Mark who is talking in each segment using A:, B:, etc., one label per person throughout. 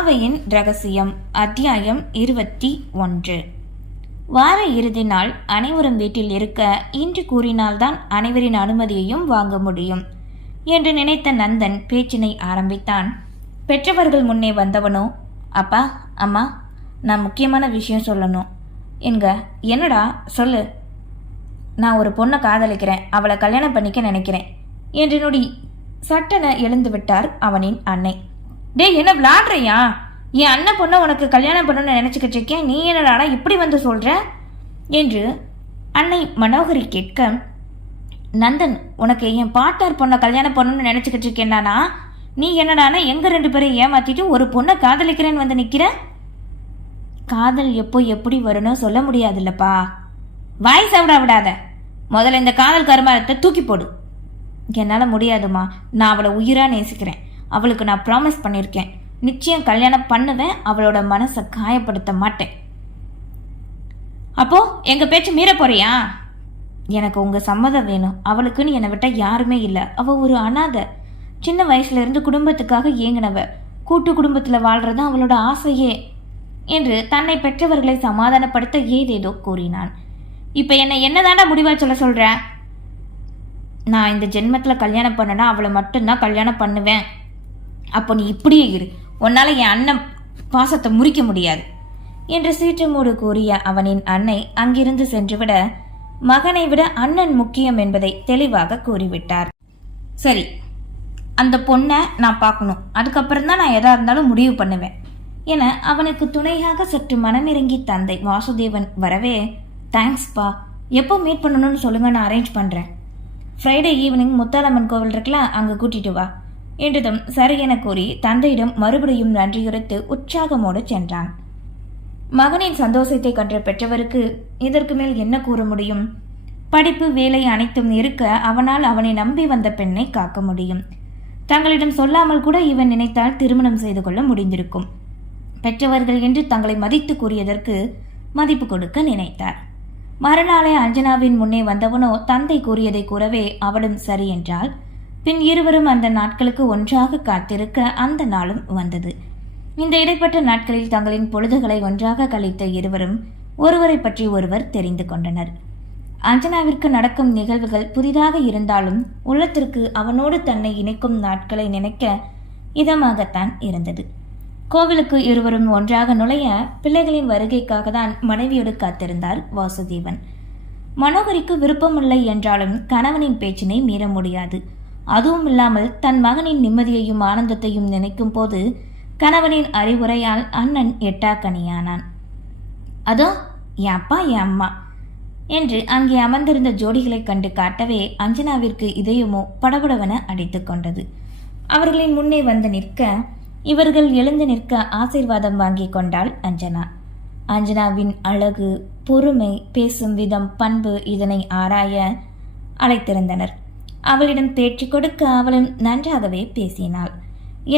A: பாவையின் ரகசியம் அத்தியாயம் இருபத்தி ஒன்று. வார இறுதி நாள் அனைவரும் வீட்டில் இருக்க இன்று கூறினால்தான் அனைவரின் அனுமதியையும் வாங்க முடியும் என்று நினைத்த நந்தன் பேச்சினை ஆரம்பித்தான். பெற்றவர்கள் முன்னே வந்தவனோ? அப்பா அம்மா நான் முக்கியமான விஷயம் சொல்லணும். என்க என்னடா? சொல்லு. நான் ஒரு பொண்ணை காதலிக்கிறேன். அவளை கல்யாணம் பண்ணிக்க நினைக்கிறேன். என்று நொடி சட்டென எழுந்து விட்டார் அவனின் அன்னை. டேய் என்ன விளாடுறியா? என் அண்ணன் பொண்ணை உனக்கு கல்யாணம் பண்ணணும்னு நினச்சிக்கிட்டு இருக்கேன். நீ என்னடானா இப்படி வந்து சொல்கிற என்று அன்னை மனோகரி கேட்க நந்தன் உனக்கு என் பாட்டார் பொண்ணை கல்யாணம் பண்ணணும்னு நினச்சிக்கிட்டு இருக்கேன்னானா நீ என்னடானா எங்கள் ரெண்டு பேரையும் ஏமாற்றிட்டு ஒரு பொண்ணை காதலிக்கிறேன்னு வந்து நிற்கிற காதல் எப்போ எப்படி வரும்னு சொல்ல முடியாதுல்லப்பா. வாய் சாப்பிட விடாத. முதல்ல இந்த காதல் கருமாரத்தை தூக்கி போடு. என்னால் முடியாதுமா நான் அவளை உயிராக நேசிக்கிறேன். அவளுக்கு நான் ப்ராமிஸ் பண்ணியிருக்கேன் நிச்சயம் கல்யாணம் பண்ணுவேன் அவளோட மனசை காயப்படுத்த மாட்டேன். அப்போ எங்க பேச்சு மீற போறியா? எனக்கு உங்க சம்மதம் வேணும். அவளுக்குன்னு என்னை விட்ட யாருமே இல்லை. அவள் ஒரு அனாதை. சின்ன வயசுல இருந்து குடும்பத்துக்காக ஏங்கினவ. கூட்டு குடும்பத்தில் வாழ்றது அவளோட ஆசையே. என்று தன்னை பெற்றவர்களை சமாதானப்படுத்த ஏதேதோ கூறினான். இப்போ என்னை என்னதாண்டா முடிவா சொல்ல சொல்கிறேன் நான் இந்த ஜென்மத்தில் கல்யாணம் பண்ணனா அவளை மட்டும்தான் கல்யாணம் பண்ணுவேன். அப்போ நீ இப்படியே இரு. உன்னால் என் அண்ணன் பாசத்தை முறிக்க முடியாது. என்று சீற்றமோடு கூறிய அவனின் அன்னை அங்கிருந்து சென்றுவிட மகனை விட அண்ணன் முக்கியம் என்பதை தெளிவாக கூறிவிட்டார். சரி அந்த பொண்ணை நான் பார்க்கணும். அதுக்கப்புறம் தான் நான் எதா இருந்தாலும் முடிவு பண்ணுவேன் என அவனுக்கு துணையாக சற்று மனமிறங்கி தந்தை வாசுதேவன் வரவே தேங்க்ஸ்ப்பா எப்போ மீட் பண்ணணும்னு சொல்லுங்க நான் அரேஞ்ச் பண்ணுறேன் ஃப்ரைடே ஈவினிங் முத்தாலம்மன் கோவில் இருக்குல்ல அங்கே கூட்டிட்டு வா. என்றதும் சரி என கூறி தந்தையிடம் மறுபடியும் நன்றியுரைத்து உற்சாகமோடு சென்றான். மகனின் சந்தோஷத்தை கன்ற பெற்றவருக்கு இதற்கு மேல் என்ன கூற முடியும்? படிப்பு வேலை அனைத்தும் இருக்க அவனால் அவனை நம்பி வந்த பெண்ணை காக்க முடியும். தங்களிடம் சொல்லாமல் கூட இவன் நினைத்தால் திருமணம் செய்து கொள்ள முடிந்திருக்கும். பெற்றவர்கள் என்று தங்களை மதித்து கூறியதற்கு மதிப்பு கொடுக்க நினைத்தார். மறுநாளே அஞ்சனாவின் முன்னே வந்தவனோ தந்தை கூறியதை கூறவே அவளும் சரி என்றாள். பின் இருவரும் அந்த நாட்களுக்கு ஒன்றாக காத்திருக்க அந்த நாளும் வந்தது. இந்த இடைப்பட்ட நாட்களில் தங்களின் பொழுதுகளை ஒன்றாக கழித்த இருவரும் ஒருவரை பற்றி ஒருவர் தெரிந்து கொண்டனர். அஞ்சனாவிற்கு நடக்கும் நிகழ்வுகள் புதிதாக இருந்தாலும் உள்ளத்திற்கு அவனோடு தன்னை இணைக்கும் நாட்களை நினைக்க இதமாகத்தான் இருந்தது. கோவிலுக்கு இருவரும் ஒன்றாக நுழைய பிள்ளைகளின் வருகைக்காக தான் மனைவியோடு காத்திருந்தார் வாசுதேவன். மனோகரிக்கு விருப்பமில்லை என்றாலும் கணவனின் பேச்சினை மீற முடியாது. அதுவும் இல்லாமல் தன் மகனின் நிம்மதியையும் ஆனந்தத்தையும் நினைக்கும் போது கணவனின் அறிவுரையால் அண்ணன் எட்டாக்கனியானான். அதோ என் அப்பா என் அம்மா என்று அங்கே அமர்ந்திருந்த ஜோடிகளைக் கண்டு காட்டவே அஞ்சனாவிற்கு இதயமோ படபடவென அடித்து கொண்டது. அவர்களின் முன்னே வந்து நிற்க இவர்கள் எழுந்து நிற்க ஆசீர்வாதம் வாங்கி கொண்டாள் அஞ்சனா. அஞ்சனாவின் அழகு பொறுமை பேசும் விதம் பண்பு இதனை ஆராய அழைத்திருந்தனர். அவளிடம் பேச்சு கொடுக்க அவளும் நன்றாகவே பேசினாள்.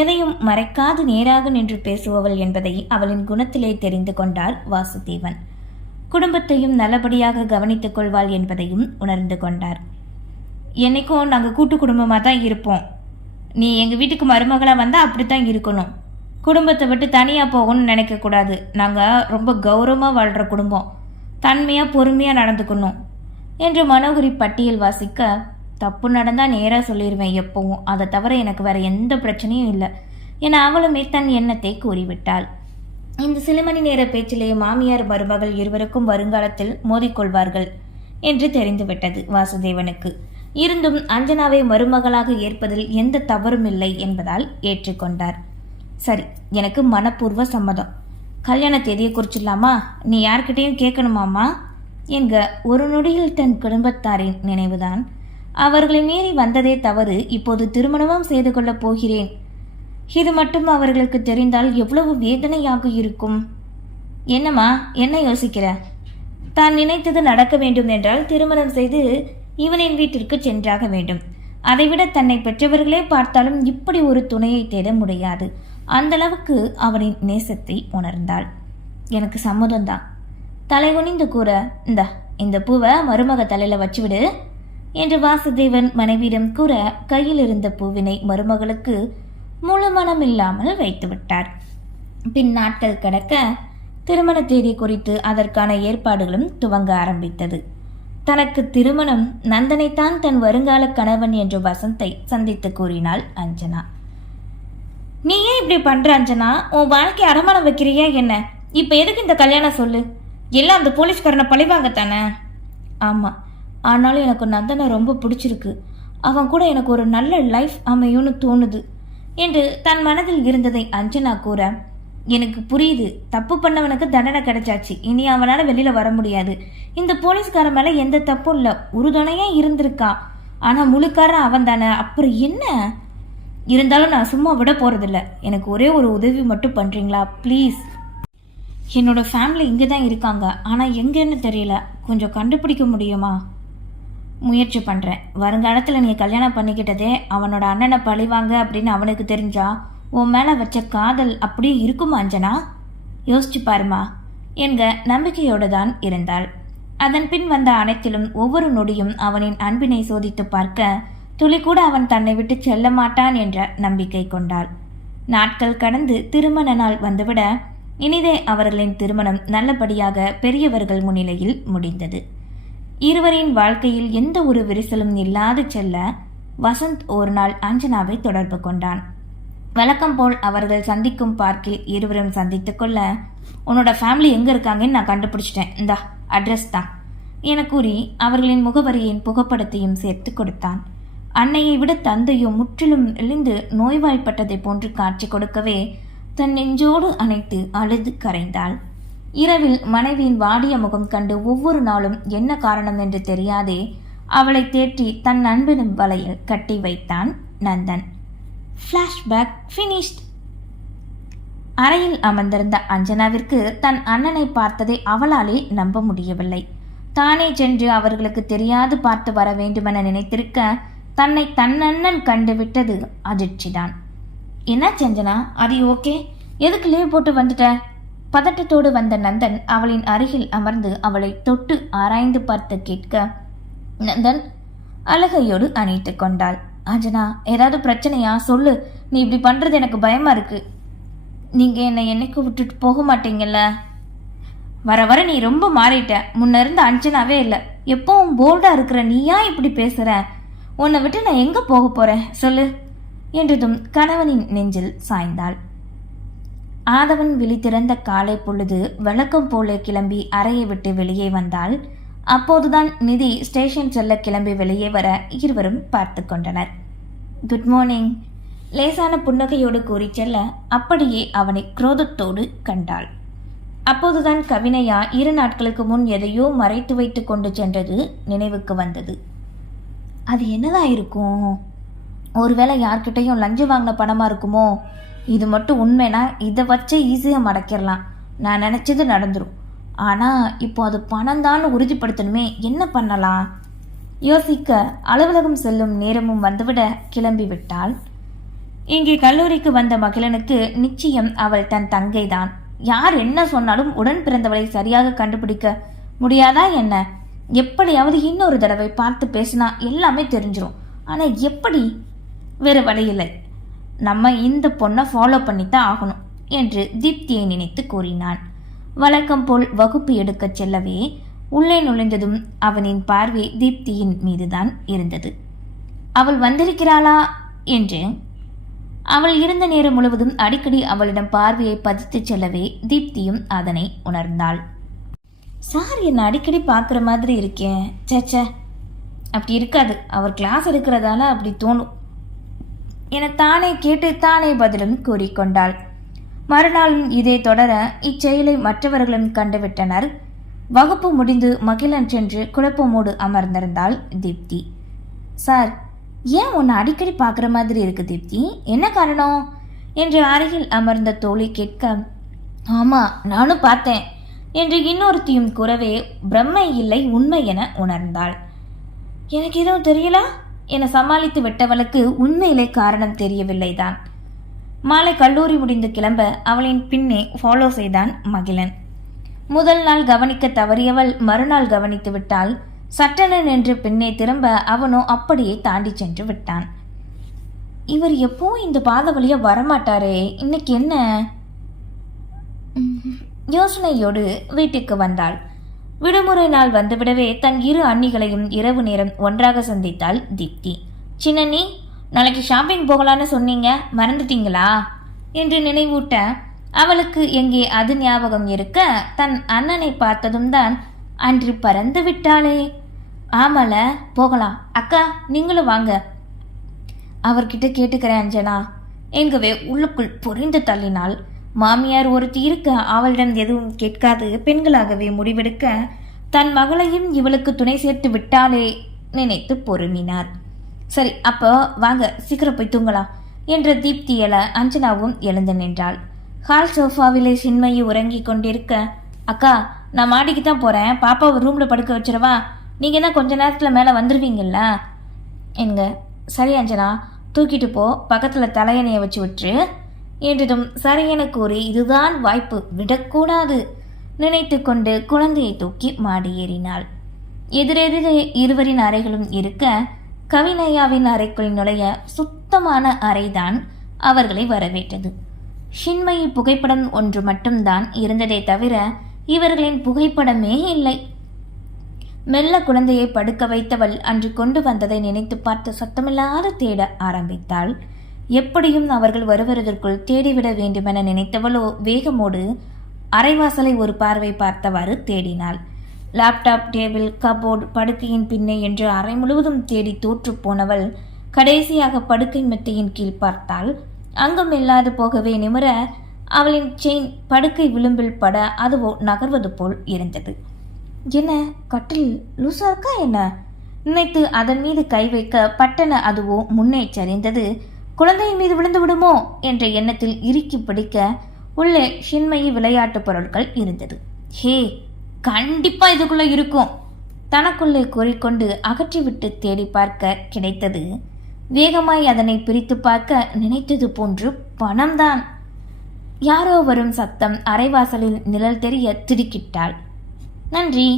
A: எதையும் மறைக்காது நேராக நின்று பேசுபவள் என்பதை அவளின் குணத்திலே தெரிந்து கொண்டார் வாசுதேவன். குடும்பத்தையும் நல்லபடியாக கவனித்துக் கொள்வாள் என்பதையும் உணர்ந்து கொண்டார். என்னைக்கும் நாங்கள் கூட்டு குடும்பமாக தான் இருப்போம். நீ எங்கள் வீட்டுக்கு மருமகளாக வந்தால் அப்படி தான் இருக்கணும். குடும்பத்தை விட்டு தனியாக போகணும்னு நினைக்கக்கூடாது நாங்கள் ரொம்ப கௌரவமாக வாழ்கிற குடும்பம். தன்மையாக பொறுமையாக நடந்துக்கணும். என்று மனோகரி பட்டியல் வாசிக்க தப்பு நடந்தால் நேராக சொல்லிடுவேன் எப்பவும். அதை தவிர எனக்கு வேற எந்த பிரச்சனையும் இல்லை. என அவளுமே தன் எண்ணத்தை கூறிவிட்டாள். இந்த சில மணி நேர பேச்சிலே மாமியார் மருமகள் இருவருக்கும் வருங்காலத்தில் மோதிக்கொள்வார்கள் என்று தெரிந்துவிட்டது வாசுதேவனுக்கு. இருந்தும் அஞ்சனாவை மருமகளாக ஏற்பதில் எந்த தவறும் இல்லை என்பதால் ஏற்றுக்கொண்டார். சரி எனக்கு மனப்பூர்வ சம்மதம். கல்யாண தேதியை குறிச்சிடலாமா நீ யார்கிட்டையும் கேட்கணுமாமா என்க ஒரு நொடியில் தன் குடும்பத்தாரின் நினைவுதான் அவர்களை மீறி வந்ததே தவறு. இப்போது திருமணமும் செய்து கொள்ளப் போகிறேன். இது மட்டும் அவர்களுக்கு தெரிந்தால் எவ்வளவு வேதனையாக இருக்கும். என்னம்மா என்ன யோசிக்கிற? தான் நினைத்தது நடக்க வேண்டும் என்றால் திருமணம் செய்து இவனின் வீட்டிற்கு சென்றாக வேண்டும். அதைவிட தன்னை பெற்றவர்களே பார்த்தாலும் இப்படி ஒரு துணையை தேட முடியாது. அந்த அளவுக்கு அவனின் நேசத்தை உணர்ந்தாள். எனக்கு சம்மதம்தான். தலை குனிந்து கூற இந்த இந்த பூவை மருமக தலையில வச்சுவிடு. என்று வாசுதேவன் மனைவியிடம் கூற கையில் இருந்த பூவினை மருமகளுக்கு முழு மனம் இல்லாமல் வைத்துவிட்டார். பின் நாட்கள் கடக்க திருமண தேதி குறித்து அதற்கான ஏற்பாடுகளும் துவங்க ஆரம்பித்தது. தனக்கு திருமணம் நந்தனைத்தான் தன் வருங்கால கணவன் என்று வசந்தை சந்தித்து கூறினாள் அஞ்சனா. நீ ஏன் இப்படி பண்ற அஞ்சனா? உன் வாழ்க்கை அடமானம் வைக்கிறியா என்ன? இப்ப எதுக்கு இந்த கல்யாணம் சொல்லு? எல்லாம் அந்த போலீஸ்காரனை பழிவாங்கத்தானே? ஆமா. ஆனாலும் எனக்கு நந்தனை ரொம்ப பிடிச்சிருக்கு. அவன் கூட எனக்கு ஒரு நல்ல லைஃப் அமையும்னு தோணுது. என்று தன் மனதில் இருந்ததை அஞ்சனா கூற எனக்கு புரியுது. தப்பு பண்ணவனுக்கு தண்டனை கிடைச்சாச்சு. இனி அவனால் வெளியில் வர முடியாது. இந்த போலீஸ்காரன் மேலே எந்த தப்பும் இல்லை. உறுதுணையாக இருந்திருக்கான் ஆனால் முழுக்காரன் அவன் தானே. அப்புறம் என்ன? இருந்தாலும் நான் சும்மா விட போகிறதில்ல எனக்கு ஒரே ஒரு உதவி மட்டும் பண்ணுறீங்களா ப்ளீஸ் என்னோட ஃபேமிலி இங்கே தான் இருக்காங்க. ஆனால் எங்கேன்னு தெரியல. கொஞ்சம் கண்டுபிடிக்க முடியுமா? முயற்சி பண்ணுறேன் வருங்காலத்தில் நீ கல்யாணம் பண்ணிக்கிட்டதே அவனோட அண்ணனை பழிவாங்க அப்படின்னு அவனுக்கு தெரிஞ்சா உன் மேலே வச்ச காதல் அப்படியே இருக்குமா அஞ்சனா? யோசிச்சு பாருமா. என்க நம்பிக்கையோடு தான் இருந்தாள். அதன் பின் வந்த அனைத்திலும் ஒவ்வொரு நொடியும் அவனின் அன்பினை சோதித்து பார்க்க துளி கூட அவன் தன்னை விட்டு செல்ல மாட்டான் என்ற நம்பிக்கை கொண்டாள். நாட்கள் கடந்து திருமண நாள் வந்துவிட இனிதே அவர்களின் திருமணம் நல்லபடியாக பெரியவர்கள் முன்னிலையில் முடிந்தது. இருவரின் வாழ்க்கையில் எந்த ஒரு விரிசலும் இல்லாது செல்ல வசந்த் ஒரு நாள் அஞ்சனாவை தொடர்பு கொண்டான். வழக்கம் போல் அவர்கள் சந்திக்கும் பார்க்கில் இருவரும் சந்தித்து கொள்ள உன்னோட ஃபேமிலி எங்க இருக்காங்கன்னு நான் கண்டுபிடிச்சிட்டேன். இந்தா அட்ரஸ் தான். என கூறி அவர்களின் முகவரியின் புகைப்படத்தையும் சேர்த்து கொடுத்தான். அன்னையை விட தந்தையும் முற்றிலும் இழிந்து நோய்வாய்ப்பட்டதை போன்று காட்சி கொடுக்கவே தன் நெஞ்சோடு அணைத்து அழுது கரைந்தாள். இரவில் மனைவியின் வாடிய முகம் கண்டு ஒவ்வொரு நாளும் என்ன காரணம் என்று தெரியாதே அவளை தேற்றி தன் நண்பனும் வலையில் கட்டி வைத்தான் நந்தன். ஃப்ளாஷ்பேக் ஃபினிஷ்ட் அறையில் அமர்ந்திருந்த அஞ்சனாவிற்கு தன் அண்ணனை பார்த்ததை அவளாலே நம்ப முடியவில்லை. தானே சென்று அவர்களுக்கு தெரியாது பார்த்து வர வேண்டுமென நினைத்திருக்க தன்னை தன் அண்ணன் கண்டுவிட்டது அதிர்ச்சிதான். என்ன செஞ்சனா? அது ஓகே எதுக்கு லீவ் போட்டு வந்துட்ட? பதட்டத்தோடு வந்த நந்தன் அவளின் அருகில் அமர்ந்து அவளை தொட்டு ஆராய்ந்து பார்த்து கேட்க நந்தன் அழகையோடு அணைத்து கொண்டாள். அஞ்சனா ஏதாவது பிரச்சனையா? சொல்லு. நீ இப்படி பண்றது எனக்கு பயமா இருக்கு. நீங்க என்னை என்னைக்கு விட்டுட்டு போக மாட்டீங்கல்ல? வர வர நீ ரொம்ப மாறிட்ட. முன்ன இருந்த அஞ்சனாவே இல்லை. எப்பவும் போல்டா இருக்கிற நீயா இப்படி பேசுற? உன்னை விட்டு நான் எங்க போக போறேன்? சொல்லு. என்றதும் கணவனின் நெஞ்சில் சாய்ந்தாள். ஆதவன் விழித்திறந்த காலை பொழுது வழக்கம் போல கிளம்பி அறையை விட்டு வெளியே வந்தால் அப்போதுதான் நிதி ஸ்டேஷன் செல்ல கிளம்பி வெளியே வர இருவரும் பார்த்து கொண்டனர். Good morning. லேசான புன்னகையோடு கூறி செல்ல அப்படியே அவனை குரோதத்தோடு கண்டாள். அப்போதுதான் கவினையா இரு நாட்களுக்கு முன் எதையோ மறைத்து வைத்து கொண்டு சென்றது நினைவுக்கு வந்தது. அது என்னதான் இருக்கும்? ஒருவேளை யார்கிட்டையும் லஞ்சம் வாங்கின பணமா இருக்குமோ? இது மட்டும் உண்மைனா இதை வச்சு ஈஸியாக மடக்கிடலாம். நான் நினச்சது நடந்துடும் ஆனால் இப்போ அது பணம் தான் உறுதிப்படுத்தணுமே என்ன பண்ணலாம்? யோசிக்க அலுவலகம் செல்லும் நேரமும் வந்துவிட கிளம்பி விட்டாள் இங்கே கல்லூரிக்கு வந்த மகிழனுக்கு நிச்சயம் அவள் தன் தங்கைதான். யார் என்ன சொன்னாலும் உடன் பிறந்தவளை சரியாக கண்டுபிடிக்க முடியாதா என்ன? எப்படியாவது இன்னொரு தடவை பார்த்து பேசினா எல்லாமே தெரிஞ்சிடும் ஆனால் எப்படி? வேறு வழியில்லை. நம்ம இந்த பொண்ணை ஃபாலோ பண்ணித்தான் ஆகணும் என்று தீப்தியை நினைத்து கூறினான். வழக்கம் போல் வகுப்பு எடுக்கச் செல்லவே உள்ளே நுழைந்ததும் அவனின் பார்வை தீப்தியின் மீதுதான் இருந்தது. அவள் வந்திருக்கிறாளா? என்று. அவள் இருந்த நேரம் முழுவதும் அடிக்கடி அவளிடம் பார்வையை பதித்துச் செல்லவே தீப்தியும் அதனை உணர்ந்தாள். சார் என்னை அடிக்கடி பார்க்குற மாதிரி இருக்கேன் சேச்சே அப்படி இருக்காது. அவர் கிளாஸ் எடுக்கிறதால அப்படி தோணும். என தானே கேட்டு தானே பதிலும் கூறிக்கொண்டாள். மறுநாளும் இதை தொடர இச்செயலை மற்றவர்களும் கண்டுவிட்டனர். வகுப்பு முடிந்து மகிழன் சென்று குழப்பமோடு அமர்ந்திருந்தாள் தீப்தி. சார் ஏன் உன்னை அடிக்கடி பார்க்குற மாதிரி இருக்கு தீப்தி? என்ன காரணம்? என்று அருகில் அமர்ந்த தோழி கேட்க ஆமா நானும் பார்த்தேன் என்று இன்னொருத்தியும் கூறவே பிரம்மை இல்லை உண்மை என உணர்ந்தாள். எனக்கு எதுவும் தெரியல? என சமாளித்து விட்டவளுக்கு உண்மையிலே காரணம் தெரியவில்லைதான். மாலை கல்லூரி முடிந்து கிளம்ப அவளின் பின்னே ஃபாலோ செய்தான் மகிழன். முதல் நாள் கவனிக்க தவறியவள் மறுநாள் கவனித்து விட்டால் சட்டென நின்று பின்னே திரும்ப அவனோ அப்படியே தாண்டி சென்று விட்டான். இவர் எப்பவும் இந்த பாத வழியா வரமாட்டாரே? இன்னைக்கு என்ன? யோசனையோடு வீட்டுக்கு வந்தாள். விடுமுறை நாள் வந்துவிடவே தன் இரு அண்ணிகளையும் இரவு நேரம் ஒன்றாக சந்தித்தாள் தீப்தி. சின்னண்ணி நாளைக்கு ஷாப்பிங் போகலான்னு சொன்னீங்க மறந்துட்டீங்களா? என்று நினைவூட்ட அவளுக்கு எங்கே அது ஞாபகம் இருக்க தன் அண்ணனை பார்த்ததும் தான் அன்று பறந்து விட்டாளே. ஆமால போகலாம். அக்கா நீங்களும் வாங்க. அவர்கிட்ட கேட்டுக்கிறேன் அஞ்சனா. எங்கவே உள்ளுக்குள் புரிந்து தள்ளினாள். மாமியார் ஒருத்தி இருக்க அவளிடம் எதுவும் கேட்காது. பெண்களாகவே முடிவெடுக்க தன் மகளையும் இவளுக்கு துணை சேர்த்து விட்டாலே நினைத்து பொறுமினார். சரி அப்போ வாங்க சீக்கிரம் போய் தூங்கலாம் என்ற தீப்தி எழ அஞ்சனாவும் எழுந்து நின்றாள். ஹால் சோஃபாவிலே சின்மையை உறங்கிக் கொண்டிருக்க அக்கா நான் மாடிக்கு தான் போகிறேன் பாப்பாவை ரூமில் படுக்க வச்சிடவா? நீங்கள் தான் கொஞ்ச நேரத்தில் மேலே வந்துடுவீங்கள்ல என்க சரி அஞ்சனா தூக்கிட்டு போ. பக்கத்தில் தலையணையை வச்சு விட்டுரு. என்றதும் சரி என கூறி இதுதான் வாய்ப்பு விடக்கூடாது நினைத்து கொண்டு குழந்தையை தூக்கி மாடி ஏறினாள். எதிரெதிரே இருவரின் அறைகளும் இருக்க கவினையாவின் அறைக்குள் நுழைய சுத்தமான அறைதான் அவர்களை வரவேற்றது. ஷின்மயி புகைப்படம் ஒன்று மட்டும்தான் இருந்ததே தவிர இவர்களின் புகைப்படமே இல்லை. மெல்ல குழந்தையை படுக்க வைத்தவள் அன்று கொண்டு வந்ததை நினைத்து பார்த்து சத்தமில்லாது தேட ஆரம்பித்தாள். எப்படியும் அவர்கள் வருவதற்குள் தேடிவிட வேண்டுமென நினைத்தவளோ வேகமோடு அரைவாசலை ஒரு பார்வை பார்த்தவாறு தேடினாள். லேப்டாப் டேபிள் கபோர்டு படுக்கையின் பின்னே என்று அறை முழுவதும் தேடி தோற்று போனவள் கடைசியாக படுக்கை மெத்தையின் கீழ் பார்த்தாள். அங்கும் இல்லாது போகவே நிமிர அவளின் செயின் படுக்கை விளிம்பில் பட அதுவோ நகர்வது போல் இருந்தது. என்ன கட்டில் லூசா இருக்கா என்ன? நினைத்து அதன் மீது கை வைக்க பட்டன அதுவோ முன்னே சரிந்தது. குழந்தையின் மீது விழுந்து விடுமோ என்ற எண்ணத்தில் இறுக்கி பிடிக்க உள்ளே ஷின்மயி விளையாட்டு பொருட்கள் இருந்தது. ஹே கண்டிப்பா இதுக்குள்ள இருக்கும். தனக்குள்ளே கூறிக்கொண்டு அகற்றிவிட்டு தேடி பார்க்க கிடைத்தது. வேகமாய் அதனை பிரித்து பார்க்க நினைத்தது போன்று பணம்தான். யாரோ வரும் சத்தம் அரைவாசலில் நிழல் தெரிய திடுக்கிட்டாள். நன்றி.